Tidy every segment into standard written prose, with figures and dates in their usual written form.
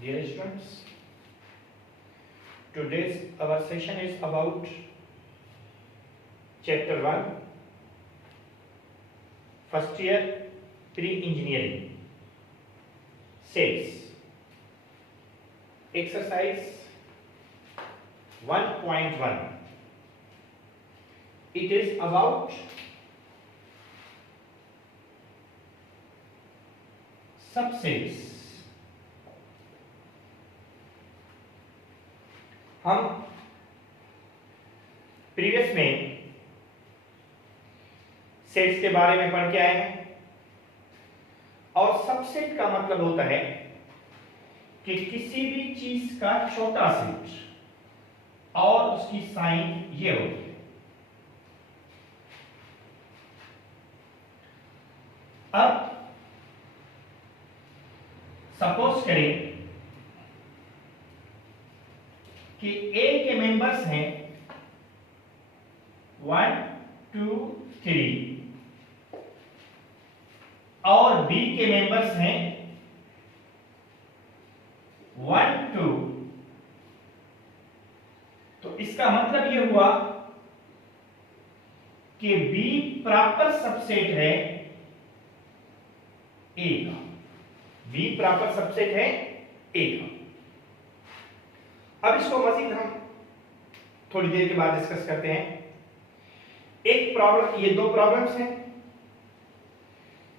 Dear students, today's our session is about chapter 1, first year pre-engineering, sales. Exercise 1.1. It is about subsets. हम previous में sets के बारे में पढ़ के आए हैं और सबसेट का मतलब होता है कि किसी भी चीज का छोटा सेट और उसकी साइन ये होती है। अब सपोज करें कि ए के मेंबर्स हैं 1 2 3 और बी के मेंबर्स हैं 1 2। तो इसका मतलब यह हुआ कि बी प्रॉपर सबसेट है ए का। बी प्रॉपर सबसेट है ए का। अब इसको मजीद हम थोड़ी देर के बाद डिस्कस करते हैं। एक प्रॉब्लम, ये दो प्रॉब्लम्स हैं।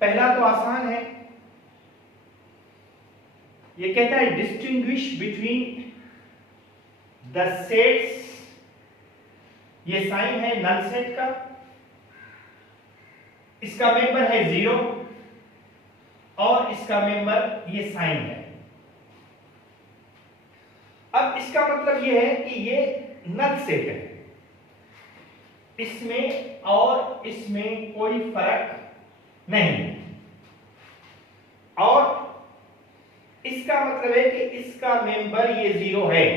पहला तो आसान है, ये कहता है डिस्टिंग्विश बिटवीन द सेट्स। ये साइन है नल सेट का, इसका मेंबर है 0 और इसका मेंबर ये साइन है। अब इसका मतलब यह है कि ये नल सेट है, इसमें और इसमें कोई फर्क नहीं है। और इसका मतलब है कि इसका मेंबर ये 0 है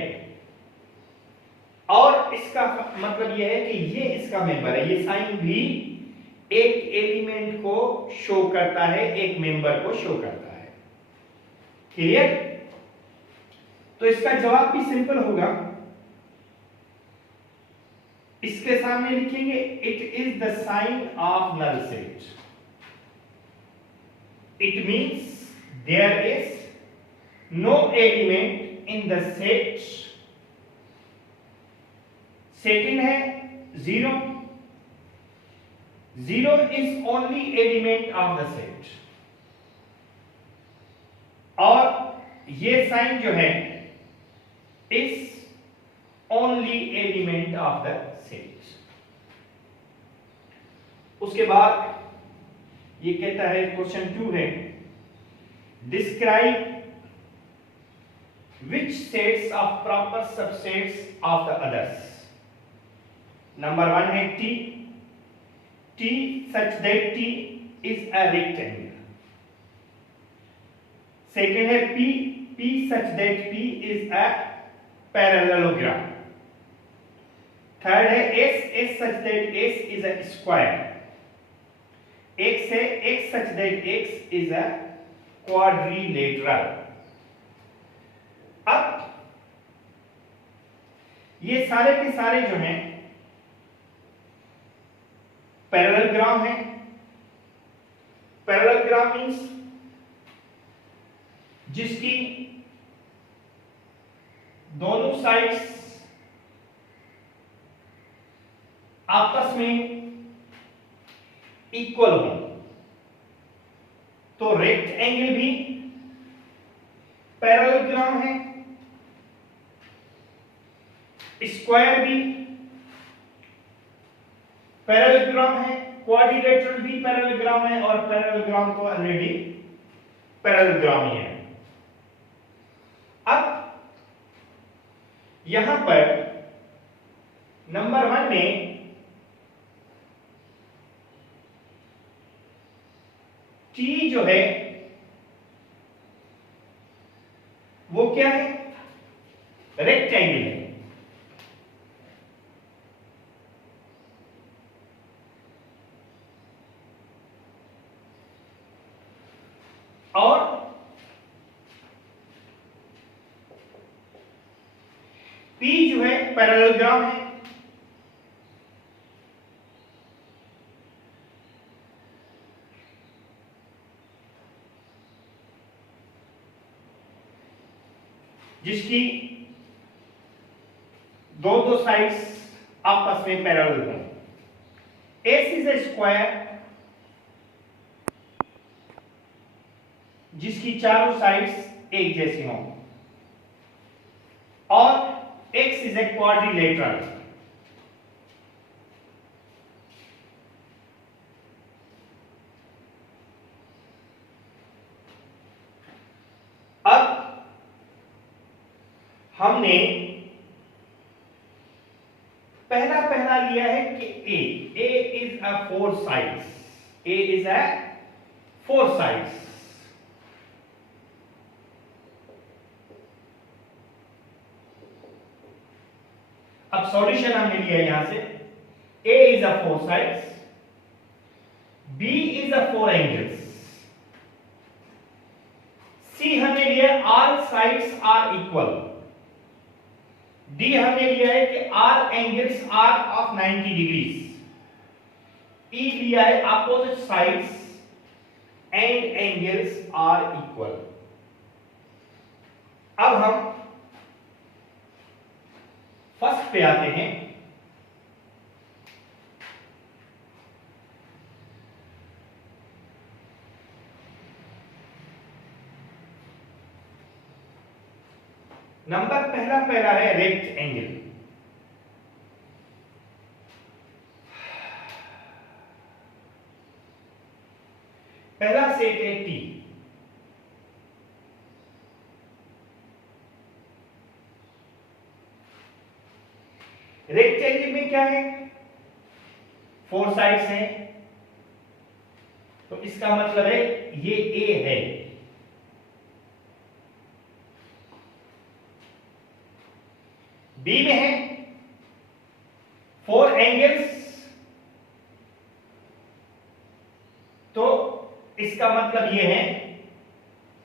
और इसका मतलब यह है कि ये इसका मेंबर है। ये साइन भी एक एलिमेंट को शो करता है, एक मेंबर को शो करता है। क्लियर? तो इसका जवाब भी सिंपल होगा। इसके सामने लिखेंगे it is the sign of null set. It means there is no element in the set. Set in है 0। 0 is only element of the set. और ये साइन जो है is only element of the set। उसके बाद ये कहता है क्वेश्चन 2 है describe which sets of proper subsets of the others। Number 1 है T such that T is a rectangle। Second है P such that P is a parallelogram। Third है S such that S is a square। X है X such that X is a quadrilateral। अब ये सारे के सारे जो हैं पैरेललोग्राम है। पैरेललोग्राम मींस जिसकी दोनों साइड्स आपस में इक्वल हो। तो रेक्टेंगल भी पैरेललोग्राम है, स्क्वायर भी पैरेललोग्राम है, क्वाड्रिलेटरल भी पैरेललोग्राम है और पैरेललोग्राम तो ऑलरेडी पैरेललोग्राम ही है। अब यहां पर नंबर 1 में T जो है वो क्या है? रेक्टेंगल है। और P जो है पैरेललोग्राम है, जिसकी दो साइड्स आपस में पैरेलल हैं। एस इज ए स्क्वायर जिसकी चारों साइड्स एक जैसी हों, और एक्स इज ए क्वाड्रिलेटरल। अब हमने पहला लिया है कि A is a four sides, A is a four sides. अब सॉल्यूशन हमने लिया यहां से, A is a four sides, B is a four angles, C हमने लिया all sides are equal, D हमने लिया है कि are angles are of 90 degrees, E लिया है opposite sides and angles are equal. अब हम फर्स्ट पे आते हैं। नंबर पहला है रेक्ट एंगल। पहला सेट है टी। रेक्टेंगल में क्या है, फोर साइड्स हैं, तो इसका मतलब है ये ए है, बी में है फोर एंगल्स, तो इसका मतलब यह है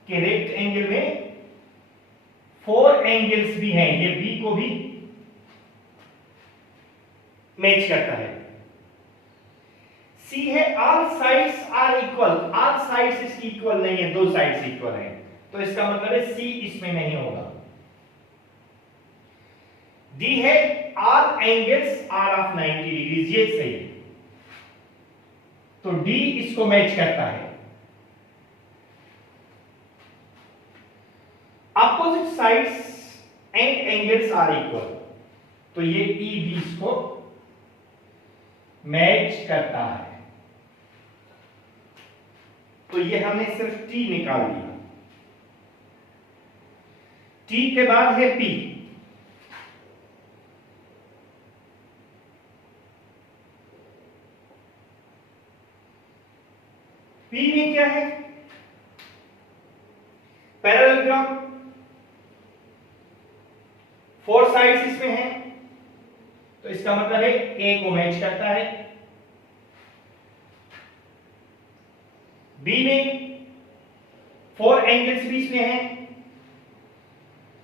कि रेक्ट एंगल में फोर एंगल्स भी हैं, ये बी को भी मैच करता है। सी है all sides are equal, all sides इसकी इक्वल नहीं है, दो साइड्स इक्वल हैं, तो इसका मतलब है सी इसमें नहीं होगा। डी है all angles are of 90 degrees, ये सही है, तो डी इसको मैच करता है। Opposite sides and angles are equal, तो ये ई भी इसको मैच करता है, तो ये हमने सिर्फ टी निकाल दिया। टी के बाद है पी। पी में क्या है, पैरेललोग्राम, फोर साइड्स इसमें हैं, तो इसका मतलब है ए को मैच करता है। बी में फोर एंगल्स भी इसमें हैं,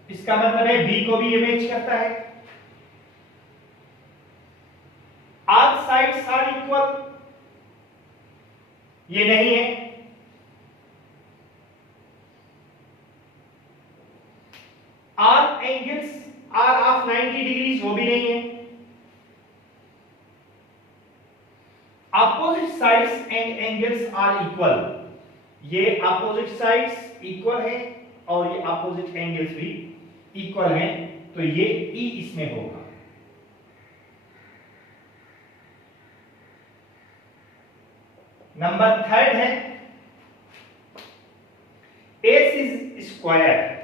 इसका मतलब है बी को भी ये मैच करता है। ऑल साइड्स आर इक्वल, ये नहीं है। All angles are of 90 degrees, वो भी नहीं है। Opposite sides and angles are equal, ये अपोजिट साइड्स इक्वल है और ये अपोजिट एंगल्स भी इक्वल हैं, तो ये ई इसमें होगा। नंबर थर्ड है एस इज स्क्वायर।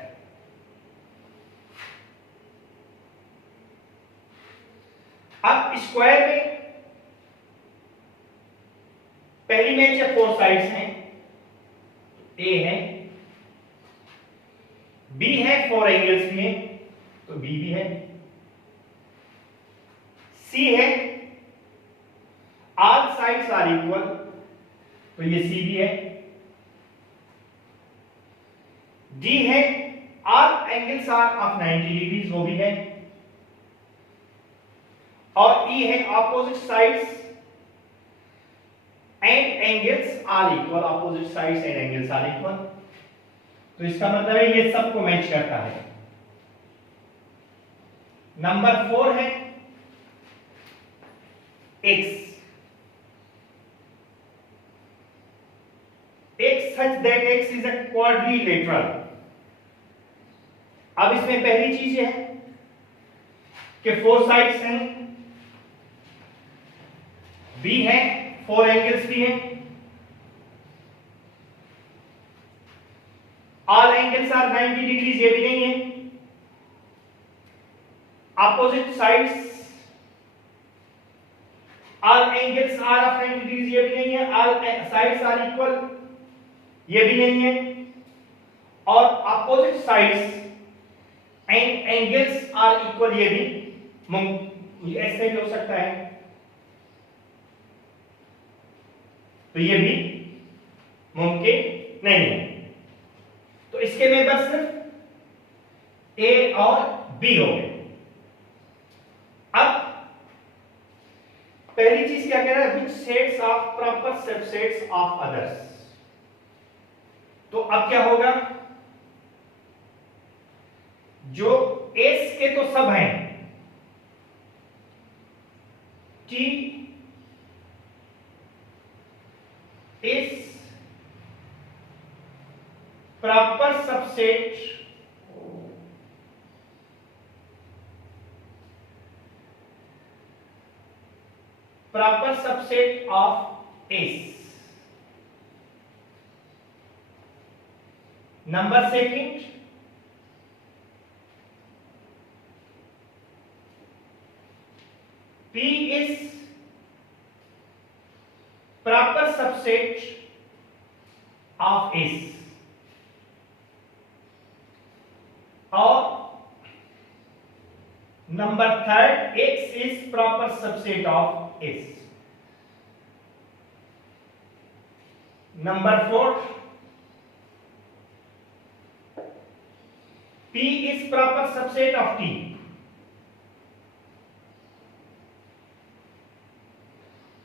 अब स्क्वायर में पहली मैच है, फोर साइड्स हैं, ए है, बी है, फोर एंगल्स भी हैं, तो बी भी है। सी है ऑल साइड्स आर इक्वल, तो ये सी भी है। डी है all angles are of 90 degrees, वो भी है। और ई है opposite sides and angles are equal, opposite sides and angles are equal. तो इसका मतलब है ये सबको मैच करता है। नंबर 4 है x such that x is a quadrilateral। अब इसमें पहली चीज है कि 4 साइड्स हैं, b है, 4 एंगल्स भी हैं, ऑल एंगल्स आर 90 डिग्रीज, ये भी नहीं है, opposite sides all angles are of 90 degrees, ये भी नहीं है, ऑल साइड्स आर इक्वल, ये भी नहीं है, और opposite sides and angles are equal, ये भी ऐसे भी हो सकता है, तो ये भी मुमकिन नहीं है। तो इसके में बस सिर्फ ए और बी हो गए। अब पहली चीज क्या कह रहा है, which sets of proper subsets of others. तो अब क्या होगा, जो एस के तो सब हैं, T is proper subset of S. Number second, P is proper subset of S, और number third, X is proper subset of S। Number fourth, P is proper subset of T,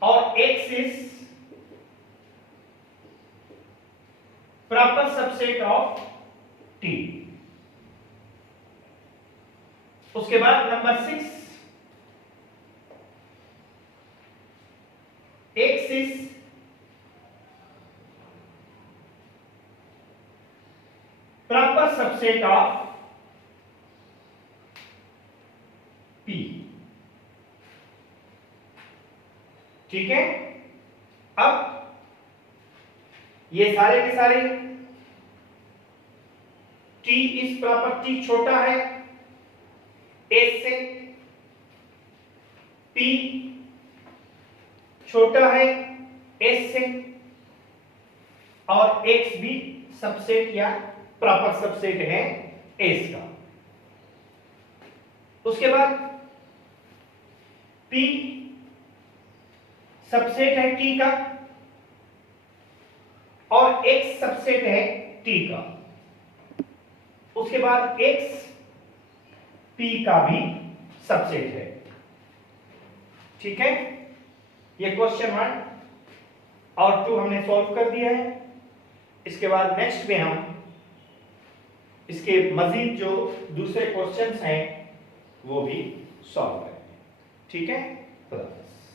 और X is proper subset of T। उसके बाद number 6, X is proper subset of P। ठीक है, अब ये सारे के सारे T इस प्रॉपर, T छोटा है S से, P छोटा है S से, और X भी सबसेट या प्रॉपर सबसेट है S का। उसके बाद P सबसेट है T का, और X सबसेट है T का। उसके बाद X P का भी सबसेट है। ठीक है, ये क्वेश्चन 1 और 2 हमने सॉल्व कर दिया है। इसके बाद नेक्स्ट में हम इसके मजीद जो दूसरे क्वेश्चंस हैं वो भी सॉल्व करेंगे। ठीक है, खुदा हाफिज़।